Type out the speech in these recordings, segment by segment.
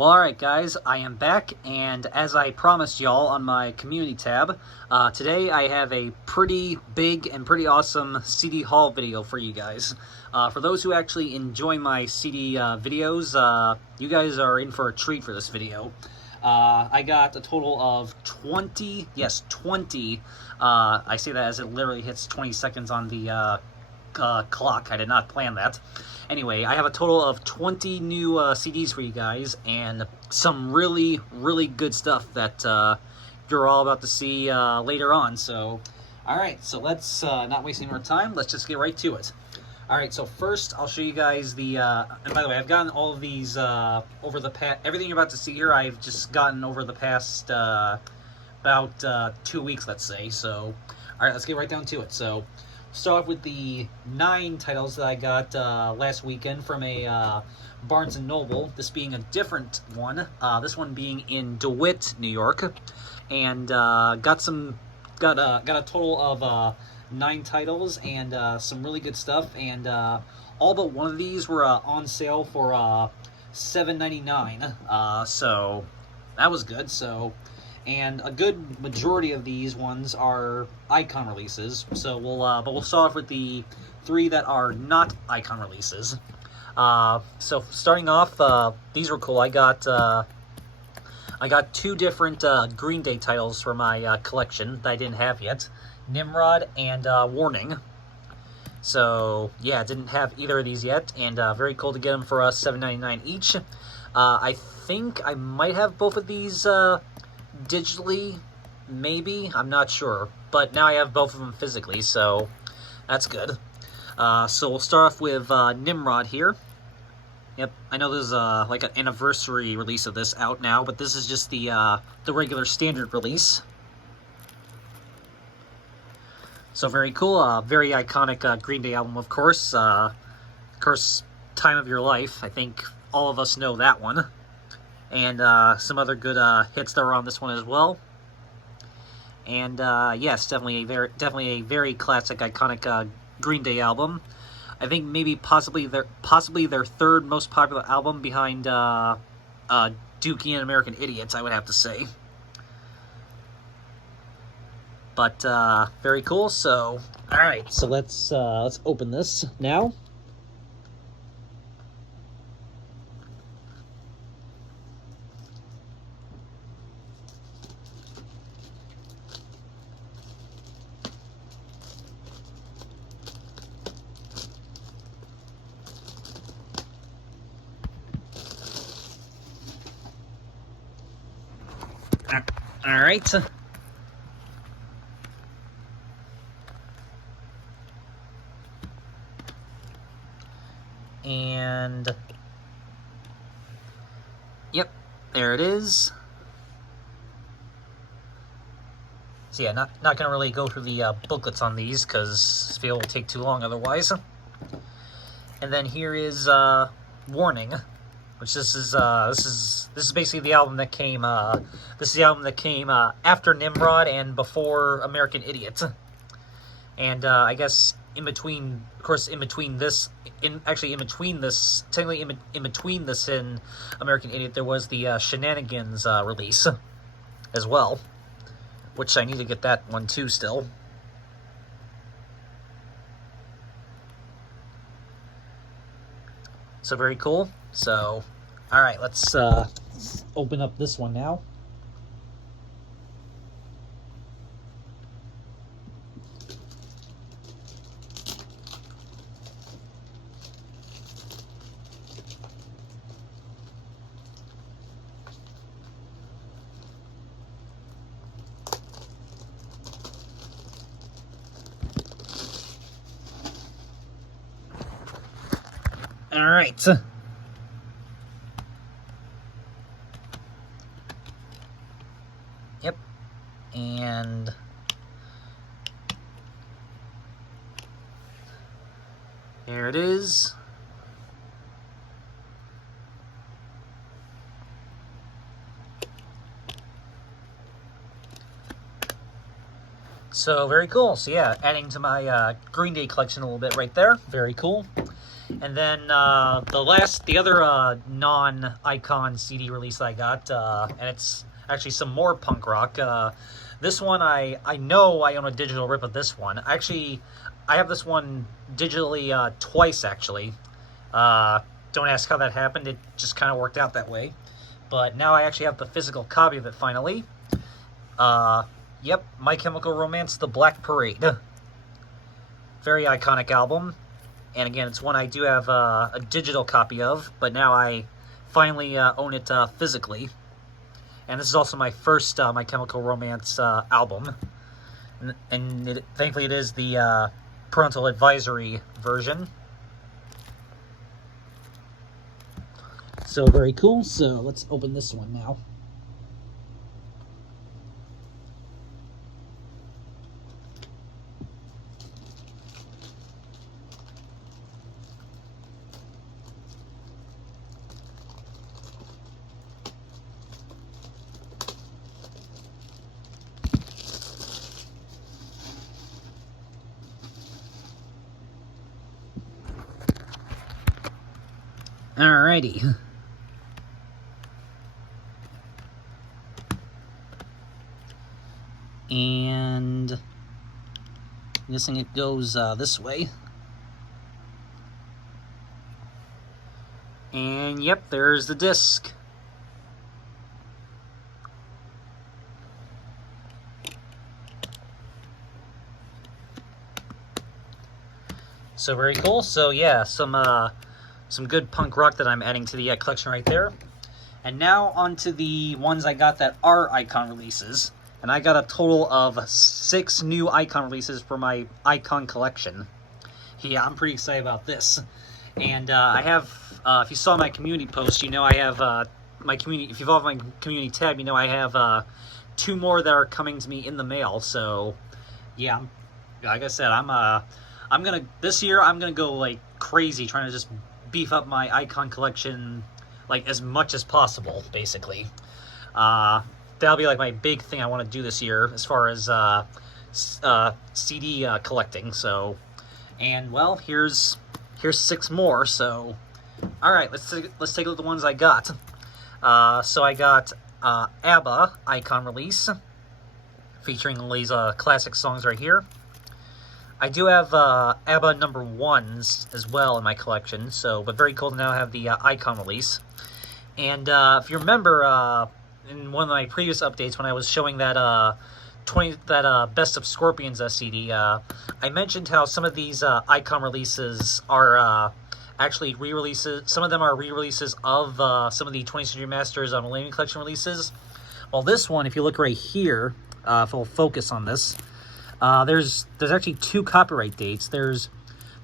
Alright guys, I am back, and as I promised y'all on my community tab, today I have a pretty big and pretty awesome CD haul video for you guys. For those who actually enjoy my CD videos, you guys are in for a treat for this video. I got a total of 20, yes 20, I say that as it literally hits 20 seconds on the clock. I did not plan that. Anyway, I have a total of 20 new CDs for you guys, and some really good stuff that you're all about to see later on. So, alright, so let's not waste any more time. Let's just get right to it. Alright, so first I'll show you guys the, and by the way, I've gotten all of these over the past, everything you're about to see here, I've just gotten over the past about 2 weeks, let's say. So, alright, let's get right down to it. So, start off with the 9 titles that I got last weekend from a Barnes & Noble, this being a different one, this one being in DeWitt, New York, and got a total of 9 titles and some really good stuff, and all but one of these were on sale for $7.99, so that was good. So, and a good majority of these ones are icon releases. So we'll start off with the 3 that are not icon releases. So starting off, these were cool. I got 2 different Green Day titles for my collection that I didn't have yet: Nimrod and Warning. So yeah, didn't have either of these yet, and very cool to get them for $7.99 each. I think I might have both of these digitally, maybe, I'm not sure, but now I have both of them physically, so that's good. So we'll start off with Nimrod here. Yep, I know there's like an anniversary release of this out now, but this is just the regular standard release. So very cool, very iconic Green Day album, of course. Time of Your Life, I think all of us know that one. And some other good hits that were on this one as well. And yes, definitely a very classic, iconic Green Day album. I think maybe possibly their third most popular album behind Dookie and American Idiots, I would have to say. But very cool. So all right, so let's open this now. All right. And yep, there it is. So yeah, not gonna really go through the booklets on these because this video will take too long otherwise. And then here is Warning, which this is basically the album that came after Nimrod and before American Idiot. And I guess in between this and American Idiot, there was the Shenanigans release as well, which I need to get that one too still. So very cool. So, all right, let's open up this one now. All right. Yep. And here it is. So very cool. So yeah, adding to my Green Day collection a little bit right there. Very cool. And then the other non-icon CD release that I got, and it's actually some more punk rock. This one, I know I own a digital rip of this one. Actually, I have this one digitally twice, actually. Don't ask how that happened. It just kind of worked out that way. But now I actually have the physical copy of it, finally. Yep, My Chemical Romance, The Black Parade. Very iconic album. And again, it's one I do have a digital copy of, but now I finally own it physically. And this is also my first My Chemical Romance album. And thankfully it is the parental advisory version. So very cool. So let's open this one now. Alrighty. And I'm guessing it goes this way. And yep, there's the disc. So very cool. So yeah, some good punk rock that I'm adding to the collection right there. And now onto the ones I got that are icon releases. And I got a total of 6 new icon releases for my icon collection. Yeah, I'm pretty excited about this. And I have, if you saw my community post, you know I have my community. If you follow my community tab, you know I have 2 more that are coming to me in the mail. So yeah, like I said, I'm gonna this year I'm gonna go like crazy trying to just beef up my icon collection like as much as possible, basically. That'll be like my big thing I want to do this year as far as CD collecting. So, and well, here's 6 more. So, all right, let's take a look at the ones I got. So I got ABBA icon release featuring these classic songs right here. I do have ABBA number 1s as well in my collection. So, but very cool to now have the icon release. And if you remember, in one of my previous updates when I was showing that Best of Scorpions CD, I mentioned how some of these icon releases are actually re-releases. Some of them are re-releases of some of the 20th Century Masters Millennium Collection releases. Well, this one, if you look right here, if we'll focus on this, there's actually 2 copyright dates. There's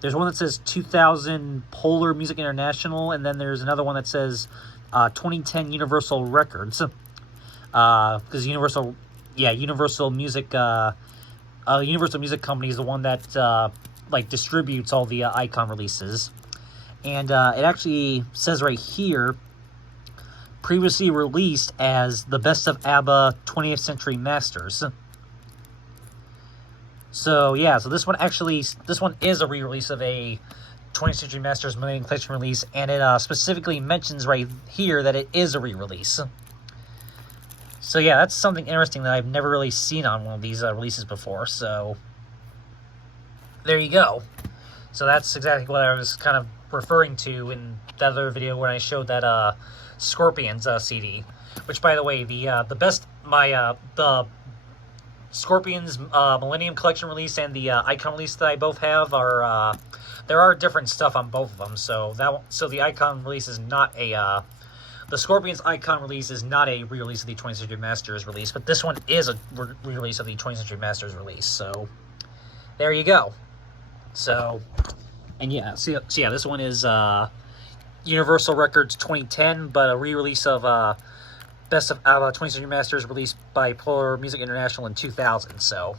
one that says 2000 Polar Music International, and then there's another one that says 2010 Universal Records. Because Universal Music Company is the one that like distributes all the icon releases, and it actually says right here, previously released as the Best of ABBA 20th Century Masters. So yeah, so this one is a re-release of a 20th Century Masters Millennium Collection release, and it specifically mentions right here that it is a re-release. So yeah, that's something interesting that I've never really seen on one of these releases before, so there you go. So that's exactly what I was kind of referring to in that other video when I showed that Scorpions CD, which, by the way, the Scorpions Millennium Collection release and the icon release that I both have are there are different stuff on both of them, so the icon release is not a the Scorpions icon release is not a re-release of the 20th Century Masters release, but this one is a re-release of the 20th Century Masters release. So there you go. So, and yeah, so yeah, this one is Universal Records 2010, but a re-release of Best of ABBA 20th Century Masters released by Polar Music International in 2000. So,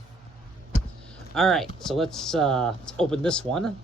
all right, so let's open this one.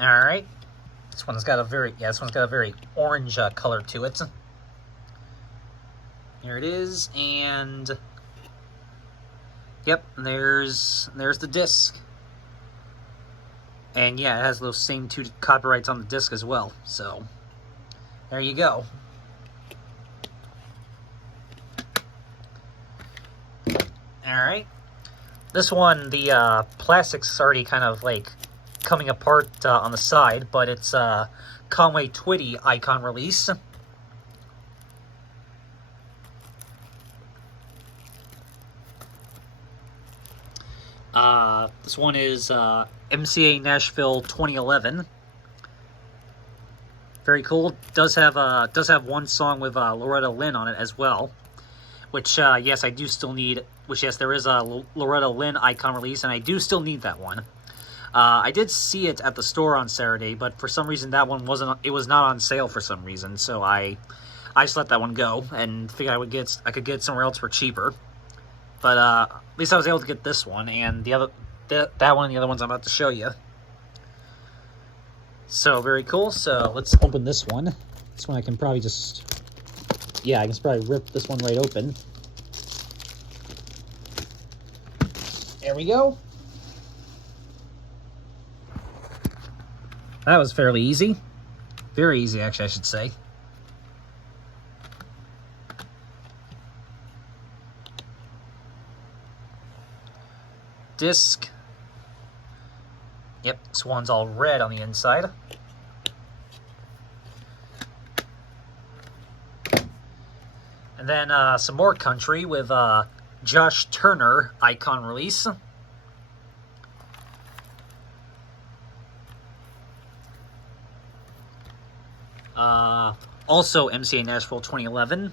All right. This one's got a very orange color to it. Here it is, and yep, there's the disc. And yeah, it has those same 2 copyrights on the disc as well. So there you go. All right. This one, the plastic's already kind of like coming apart on the side, but it's Conway Twitty icon release. This one is MCA Nashville 2011. Very cool. Does have one song with Loretta Lynn on it as well, which yes, I do still need. Which yes, there is a Loretta Lynn icon release, and I do still need that one. I did see it at the store on Saturday, but for some reason that one wasn't. It was not on sale for some reason, so I just let that one go and figured I could get it somewhere else for cheaper. But at least I was able to get this one and that one and the other ones I'm about to show you. So very cool. So let's open this one. This one I can probably just, yeah, I can probably rip this one right open. There we go. That was fairly easy. Very easy, actually, I should say. Disc. Yep, this one's all red on the inside. And then some more country with Josh Turner icon release. Also MCA Nashville 2011.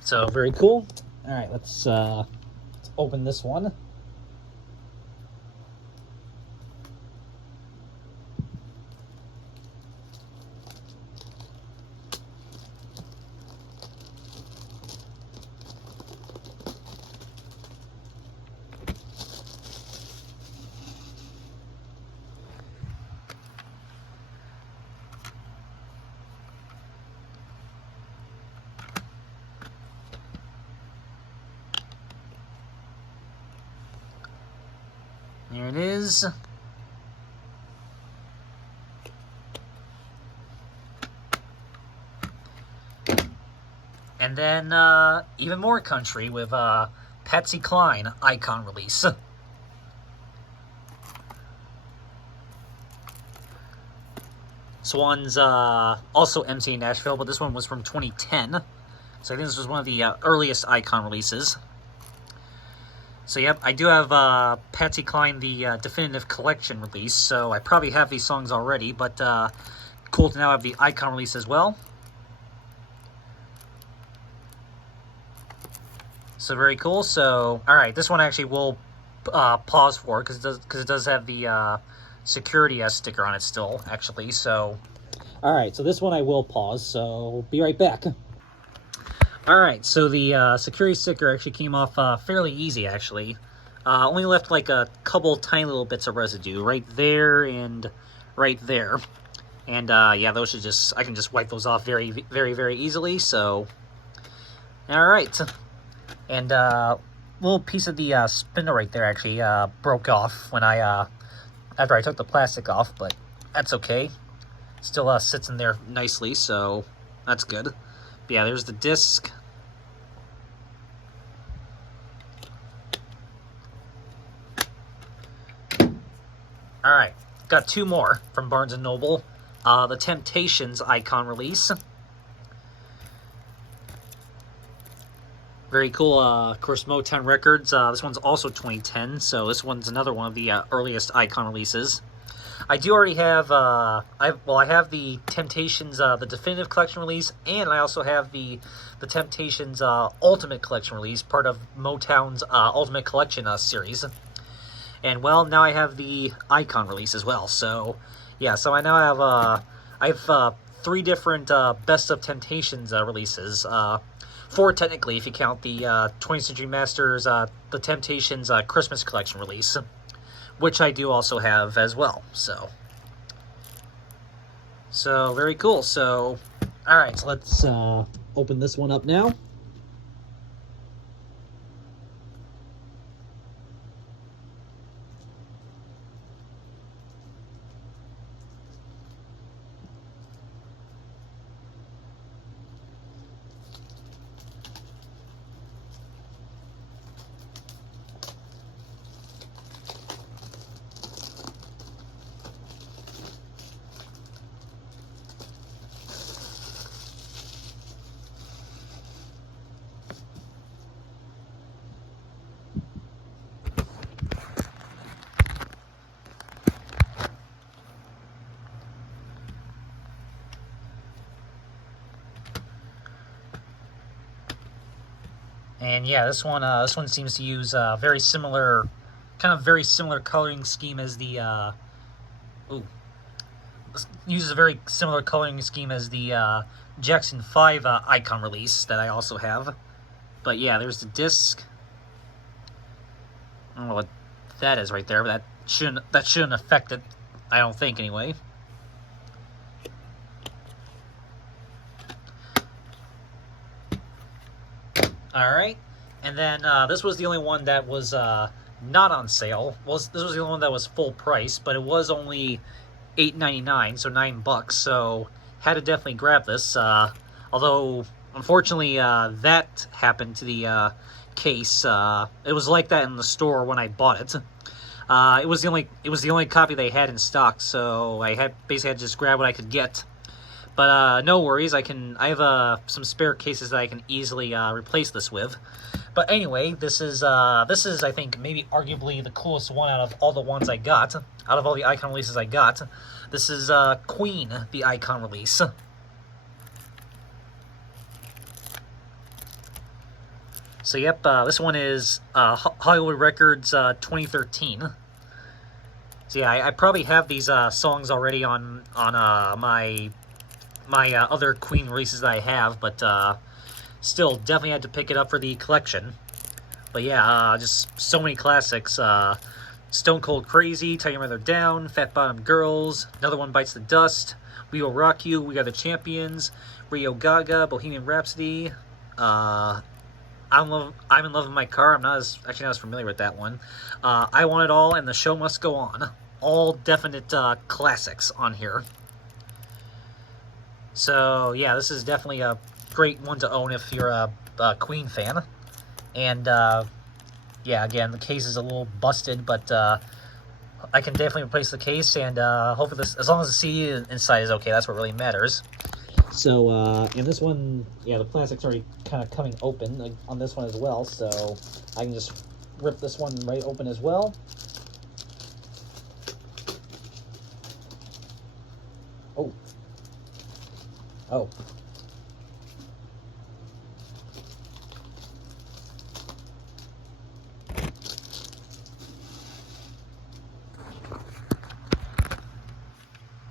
So very cool. All right, let's open this one. There it is. And then even more country with Patsy Cline icon release. This one's also MC Nashville, but this one was from 2010. So I think this was one of the earliest icon releases. So yep, I do have Patsy Cline, the definitive collection release, so I probably have these songs already, but cool to now have the icon release as well. So very cool. So alright, this one actually will pause for, because it does have the security sticker on it still, actually, so... Alright, so this one I will pause, so be right back. Alright, so the security sticker actually came off fairly easy, actually. Only left like a couple tiny little bits of residue, right there and right there. And yeah, those should just, I can just wipe those off very, very, very easily, so... Alright. And little piece of the spindle right there actually broke off when I, after I took the plastic off, but that's okay. Still sits in there nicely, so that's good. But yeah, there's the disc. Alright, got two more from Barnes & Noble. The Temptations icon release. Very cool, of course, Motown Records. This one's also 2010, so this one's another one of the earliest icon releases. I do already have, I have the Temptations, the Definitive Collection release, and I also have the Temptations Ultimate Collection release, part of Motown's Ultimate Collection series. And, well, now I have the Icon release as well, so, yeah, so I now have, I have 3 different Best of Temptations releases. 4 technically, if you count the 20th Century Masters, the Temptations Christmas Collection release, which I do also have as well. So very cool. So, all right, so let's open this one up now. And yeah, this one seems to use very similar coloring scheme as the uses a very similar coloring scheme as the Jackson 5 icon release that I also have. But yeah, there's the disc. I don't know what that is right there, but that shouldn't affect it, I don't think, anyway. Alright, and then this was the only one that was not on sale. This was the only one that was full price, but it was only $8.99, so $9. So had to definitely grab this. Although unfortunately that happened to the case. It was like that in the store when I bought it. It was the only copy they had in stock, so I basically had to just grab what I could get. But no worries, I have some spare cases that I can easily replace this with. But anyway, this is I think maybe arguably the coolest one out of all the ones I got, out of all the icon releases I got. This is Queen, the icon release. So yep, this one is Hollywood Records 2013. So yeah, I probably have these songs already on my other Queen releases that I have, but still definitely had to pick it up for the collection. But yeah, just so many classics. Stone Cold Crazy, Tie Your Mother Down, Fat Bottom Girls, Another One Bites the Dust, We Will Rock You, We Are the Champions, Rio Gaga, Bohemian Rhapsody, I'm in Love with My Car. I'm not as familiar with that one. I Want It All, and The Show Must Go On. All definite classics on here. So yeah, this is definitely a great one to own if you're a Queen fan. And yeah, again, the case is a little busted, but I can definitely replace the case, and hopefully as long as the CD inside is okay, that's what really matters. So, and this one, yeah, the plastic's already kind of coming open on this one as well, so I can just rip this one right open as well. Oh. Oh.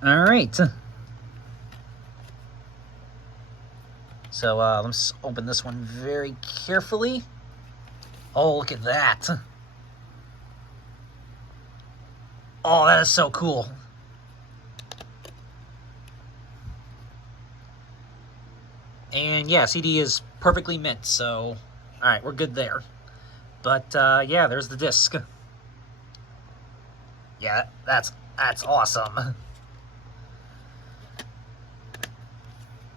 All right. So let's open this one very carefully. Oh, look at that. Oh, that is so cool. And yeah, CD is perfectly mint, so alright, we're good there. But yeah, there's the disc. Yeah, that's awesome.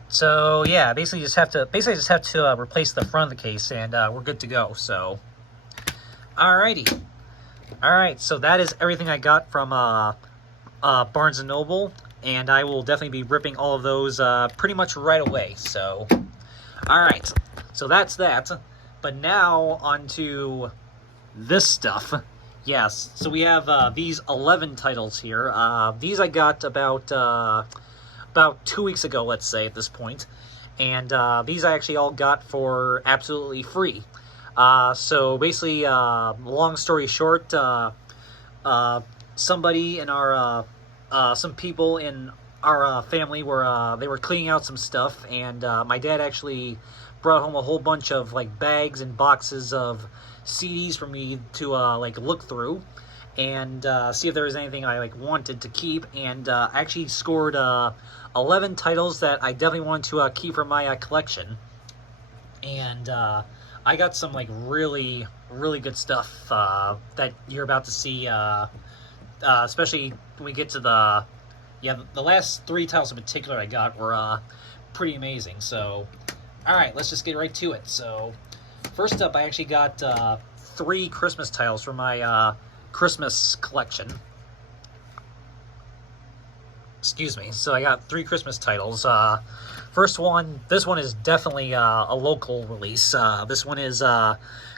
So yeah, basically just have to replace the front of the case, and we're good to go. So, alrighty, all right. So that is everything I got from Barnes and Noble, and I will definitely be ripping all of those pretty much right away. So, all right. So that's that. But now on to this stuff. Yes. So we have these 11 titles here. These I got about 2 weeks ago, let's say, at this point. And these I actually all got for absolutely free. So basically, long story short, somebody in our, some people in our family were they were cleaning out some stuff, and my dad actually brought home a whole bunch of like bags and boxes of CDs for me to like look through and see if there was anything I like wanted to keep. And I actually scored 11 titles that I definitely wanted to keep for my collection. And I got some like really good stuff that you're about to see, especially when we get to the last 3 titles in particular I got were pretty amazing. So, all right, let's just get right to it. So, first up, I actually got 3 Christmas titles from my Christmas collection. Excuse me. So I got 3 Christmas titles. First one, this one is definitely a local release. This one is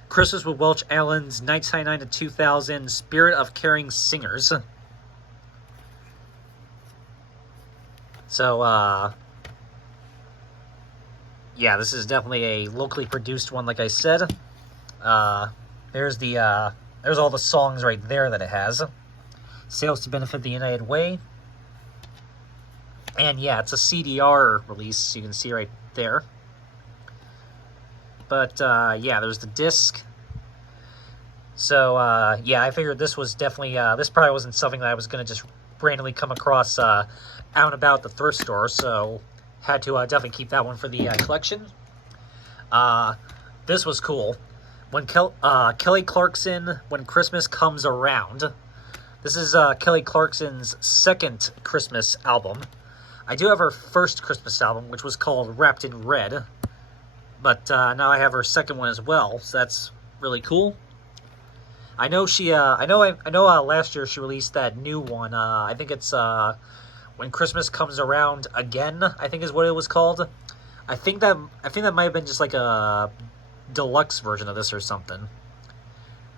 Christmas with Welch Allen's 1999 to 2000 Spirit of Caring Singers. So, yeah, this is definitely a locally produced one, like I said. There's all the songs right there that it has. Sales to benefit the United Way. And yeah, it's a CDR release, you can see right there. But yeah, there's the disc. So yeah, I figured this was definitely, this probably wasn't something that I was going to just randomly come across out and about the thrift store, so had to definitely keep that one for the collection. This was cool. When Kelly Clarkson, When Christmas Comes Around. This is Kelly Clarkson's second Christmas album. I do have her first Christmas album, which was called Wrapped in Red, but now I have her second one as well, so that's really cool. I know she, I know last year she released that new one. I think it's When Christmas Comes Around Again, I think is what it was called. I think that might have been just like a deluxe version of this or something.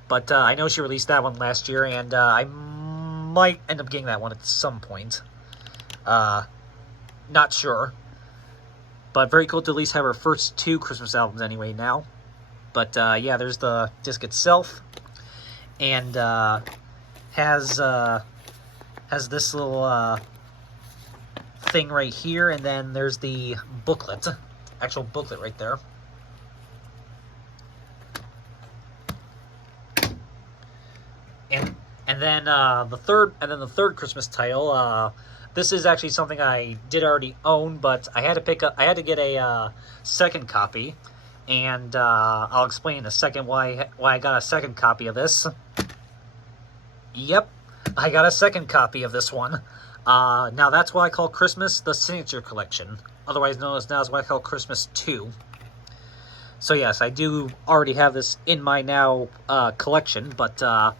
But I know she released that one last year, and I might end up getting that one at some point. Not sure. But very cool to at least have her first 2 Christmas albums anyway now. But yeah, there's the disc itself. And has this little thing right here, and then there's the booklet. Actual booklet right there. And then the third Christmas title. This is actually something I did already own, but I had to get a second copy, and I'll explain in a second why I got a second copy of this. Yep, I got a second copy of this one. Now that's why I call Christmas the Signature Collection, otherwise known as now is what I call Christmas 2. So yes, I do already have this in my now collection, but the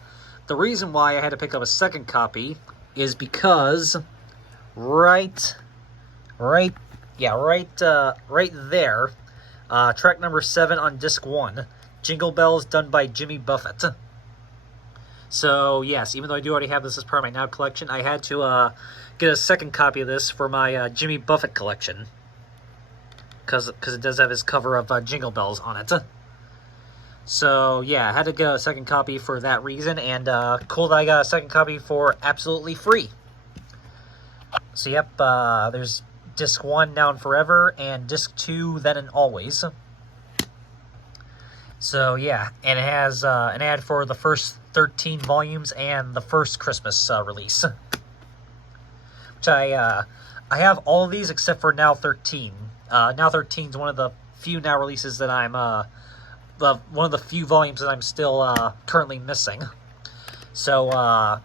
reason why I had to pick up a second copy is because right there, track number 7 on disc 1, Jingle Bells, done by Jimmy Buffett. So yes, even though I do already have this as part of my now collection, I had to get a second copy of this for my Jimmy Buffett collection, because it does have his cover of Jingle Bells on it. So yeah, I had to get a second copy for that reason, and cool that I got a second copy for absolutely free. So yep, there's disc 1, Now and Forever, and disc 2, Then and Always. So yeah, and it has an ad for the first 13 volumes and the first Christmas release. Which I have all of these except for Now 13. Now 13 is one of the few now releases that I'm one of the few volumes that I'm still currently missing. So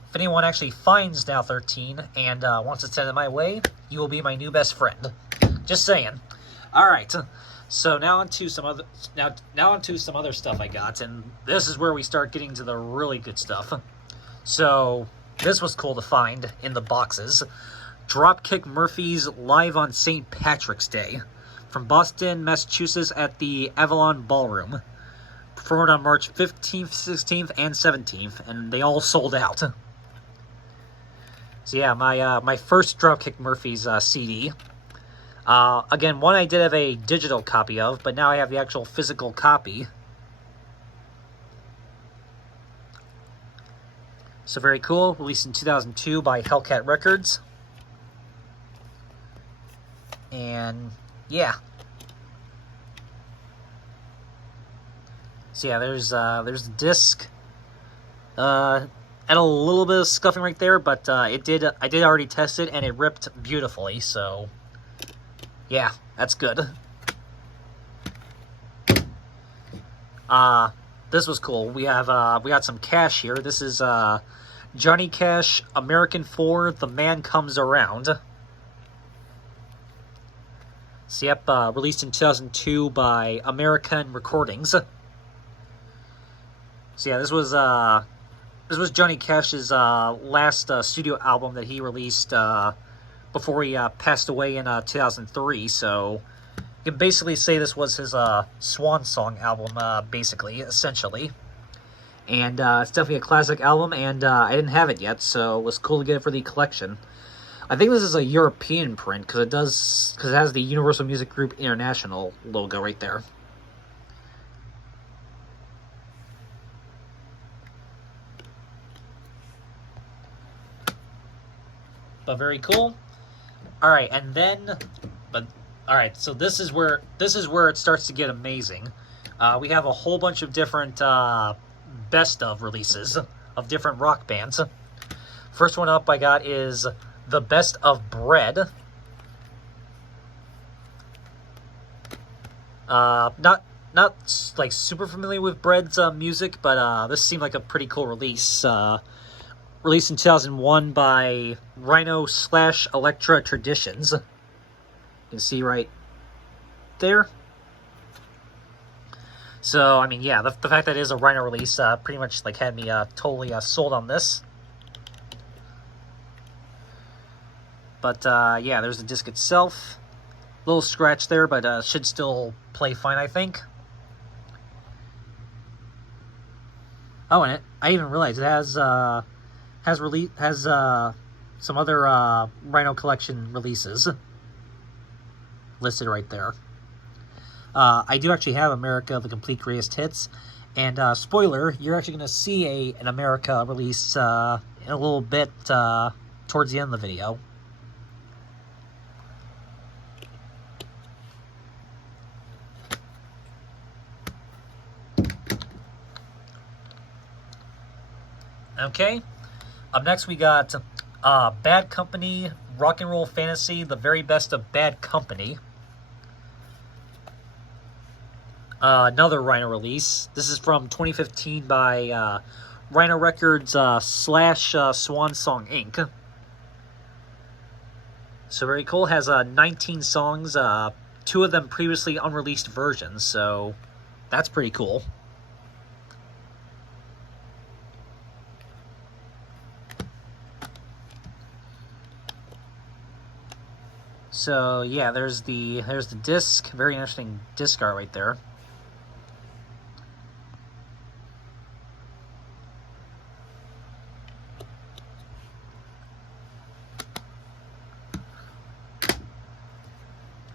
if anyone actually finds Now 13 and wants to send it my way, you will be my new best friend. Just saying. All right. So now onto some other stuff I got, and this is where we start getting to the really good stuff. So this was cool to find in the boxes. Dropkick Murphys live on St. Patrick's Day from Boston, Massachusetts at the Avalon Ballroom. Performed on March 15th, 16th, and 17th, and they all sold out. So yeah, my first Dropkick Murphys CD. Again, one I did have a digital copy of, but now I have the actual physical copy. So very cool, released in 2002 by Hellcat Records. And yeah. So yeah, there's the disc. Had a little bit of scuffing right there, but I did already test it, and it ripped beautifully. So yeah, that's good. This was cool. We got some Cash here. This is Johnny Cash, American 4, The Man Comes Around. So yep, released in 2002 by American Recordings. So yeah, this was Johnny Cash's last studio album that he released before he passed away in 2003. So you can basically say this was his swan song album, basically, essentially. And it's definitely a classic album, and I didn't have it yet, so it was cool to get it for the collection. I think this is a European print because it has the Universal Music Group International logo right there. But very cool. All right, and then, all right. So this is where it starts to get amazing. We have a whole bunch of different best of releases of different rock bands. First one up I got is the Best of Bread. Not like super familiar with Bread's music, but this seemed like a pretty cool release. Released in 2001 by Rhino / Electra Traditions. You can see right there. So, I mean, yeah, the fact that it is a Rhino release pretty much like had me totally sold on this. But, yeah, there's the disc itself. Little scratch there, but should still play fine, I think. Oh, and I even realized it has some other Rhino collection releases listed right there. I do actually have America: The Complete Greatest Hits, and spoiler, you're actually going to see an America release in a little bit towards the end of the video. Okay. Up next, we got Bad Company, Rock and Roll Fantasy, The Very Best of Bad Company. Another Rhino release. This is from 2015 by Rhino Records / Swan Song Inc. So very cool. Has 19 songs, 2 of them previously unreleased versions, so that's pretty cool. So yeah, there's the disc. Very interesting disc art right there.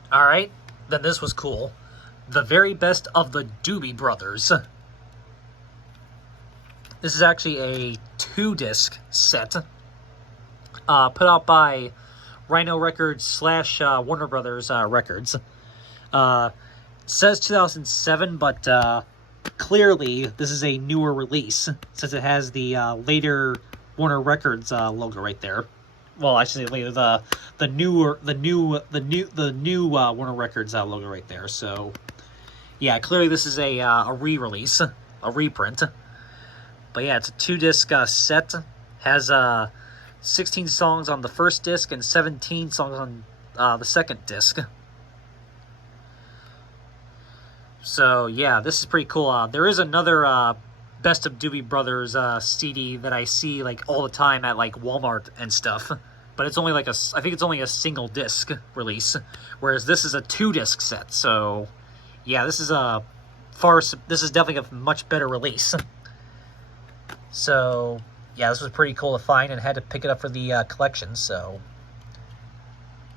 All right, then this was cool. The Very Best of the Doobie Brothers. This is actually a 2-disc set put out by Rhino Records / Warner Brothers Records. Says 2007, but clearly this is a newer release since it has the later Warner Records logo right there. Well, I should say later the new Warner Records logo right there. So yeah, clearly this is a re-release, a reprint. But yeah, it's a 2-disc set. Has 16 songs on the first disc and 17 songs on the second disc. So yeah, this is pretty cool. There is another Best of Doobie Brothers CD that I see like all the time at like Walmart and stuff, but it's only like I think it's only a single disc release, whereas this is a 2-disc set. So yeah, this is definitely a much better release. So yeah, this was pretty cool to find, and had to pick it up for the collection. So,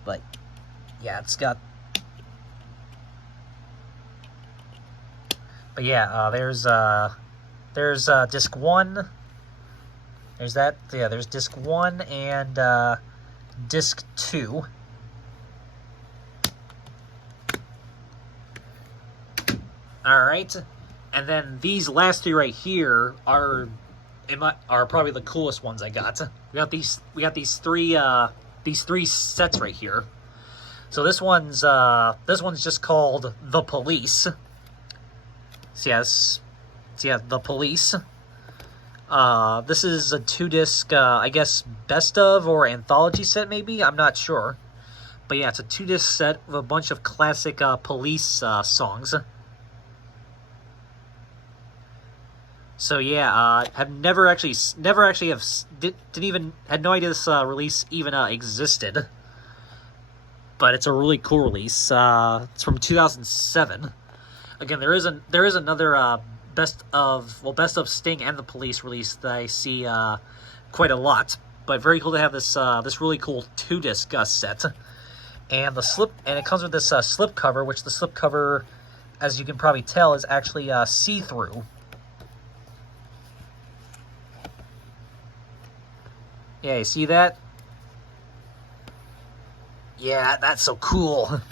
but yeah, it's got. But yeah, there's disc 1. There's that. Yeah, there's disc 1 and disc 2. All right, and then these last three right here are probably the coolest ones I got. We got these three sets right here. So this one's just called The Police. So yes, The Police. This is a 2-disc, I guess, best of or anthology set, maybe? I'm not sure. But yeah, it's a 2-disc set with a bunch of classic Police songs. So yeah, have never actually had no idea this release even existed. But it's a really cool release. It's from 2007. Again, there is another best of Sting and the Police release that I see quite a lot. But very cool to have this this really cool 2-disc set. And it comes with this slip cover, which the slip cover, as you can probably tell, is actually see-through. Yeah, you see that? Yeah, that's so cool.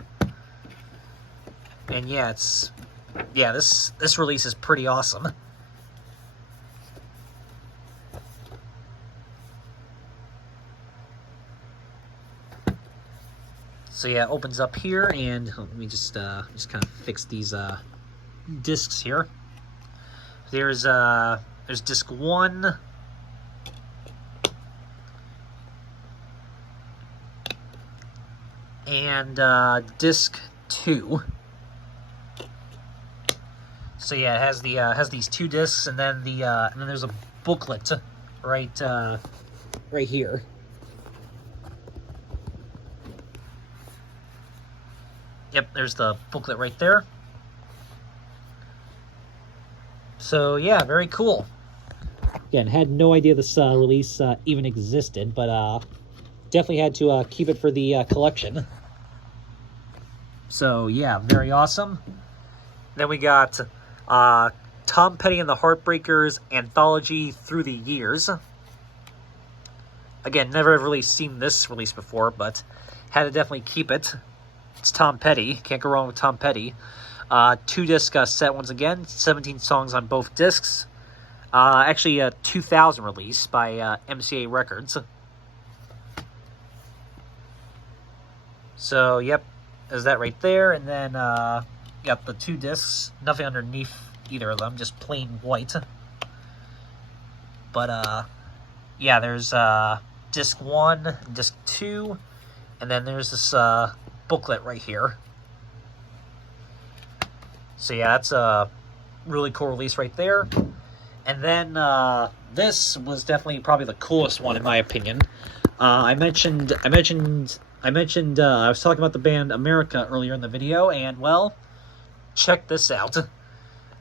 And yeah, this release is pretty awesome. So yeah, it opens up here, and let me just kind of fix these discs here. There's disc 1. And disc 2. So yeah, it has these 2 discs, and then there's a booklet right here. Yep, there's the booklet right there. So yeah, very cool. Again, had no idea this release even existed, but definitely had to keep it for the collection. So yeah, very awesome. Then we got Tom Petty and the Heartbreakers Anthology Through the Years. Again, never really seen this release before, but had to definitely keep it. It's Tom Petty. Can't go wrong with Tom Petty. 2-disc set once again. 17 songs on both discs. Actually, a 2000 release by MCA Records. So, yep, there's that right there. And then you got the 2 discs. Nothing underneath either of them, just plain white. But, yeah, there's disc 1, disc 2, and then there's this booklet right here. So, yeah, that's a really cool release right there. And then this was definitely probably the coolest one, in my opinion. I was talking about the band America earlier in the video, and, well, check this out.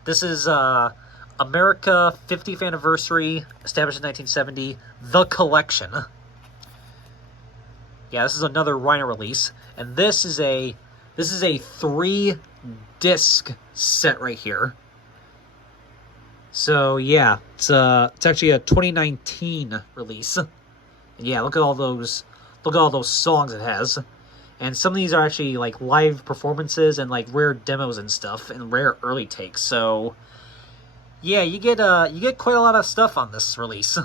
This is America 50th Anniversary, established in 1970, The Collection. Yeah, this is another Rhino release, and this is a 3-disc set right here. So, yeah, it's actually a 2019 release. And yeah, look at all those songs it has. And some of these are actually like live performances and like rare demos and stuff and rare early takes. So yeah, you get quite a lot of stuff on this release.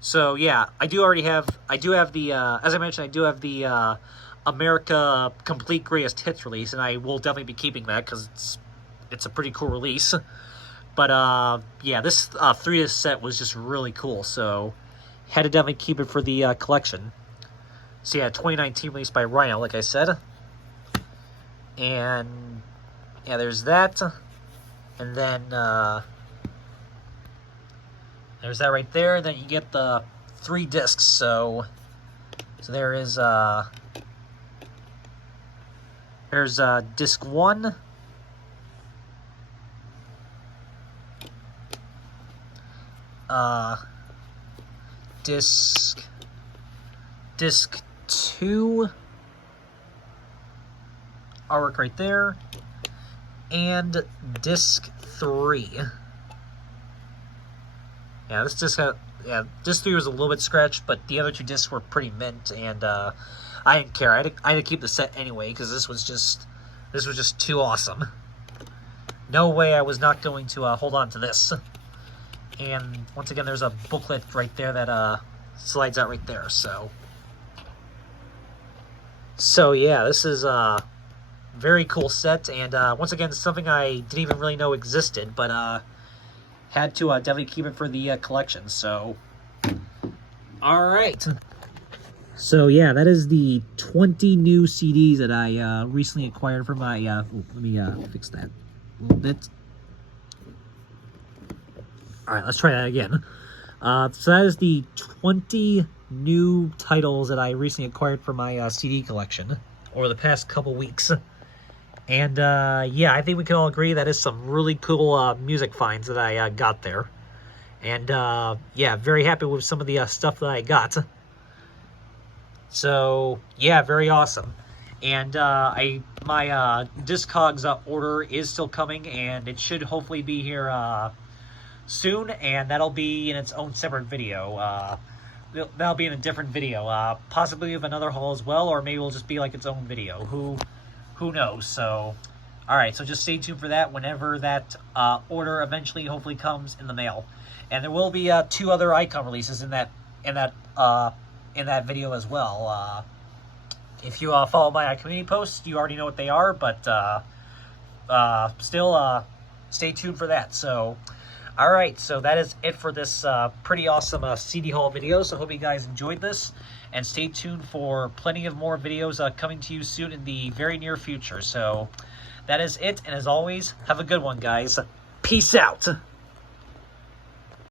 So yeah, I do have the as I mentioned, I do have the America Complete Greatest Hits release, and I will definitely be keeping that because it's a pretty cool release. But yeah, this 3-disc set was just really cool, so had to definitely keep it for the collection. So yeah, 2019 release by Rhino, like I said. And yeah, there's that. And then there's that right there. And then you get the 3 discs. So there is there's disc 1. Disc 2, artwork right there, and disc 3. Yeah, this disc disc 3 was a little bit scratched, but the other 2 discs were pretty mint, and I didn't care. I had to keep the set anyway because this was just too awesome. no way I was not going to hold on to this. And once again, there's a booklet right there that slides out right there. So yeah, this is a very cool set, and once again, something I didn't even really know existed, but had to definitely keep it for the collection. So, all right. So yeah, that is the 20 new CDs that I recently acquired for my. Let me fix that a little bit. All right, let's try that again. So that is the 20 new titles that I recently acquired for my CD collection over the past couple weeks. And yeah, I think we can all agree that is some really cool music finds that I got there. And yeah, very happy with some of the stuff that I got. So yeah, very awesome. And my Discogs order is still coming, and it should hopefully be here soon, and that'll be in its own separate video. That'll be in a different video, possibly with another haul as well, or maybe it'll just be like its own video. Who knows? So, all right. So just stay tuned for that whenever that order eventually, hopefully, comes in the mail. And there will be 2 other icon releases in that video as well. If you follow my community posts, you already know what they are, but still stay tuned for that. So. All right, so that is it for this pretty awesome CD haul video. So I hope you guys enjoyed this, and stay tuned for plenty of more videos coming to you soon in the very near future. So that is it, and as always, have a good one, guys. Peace out.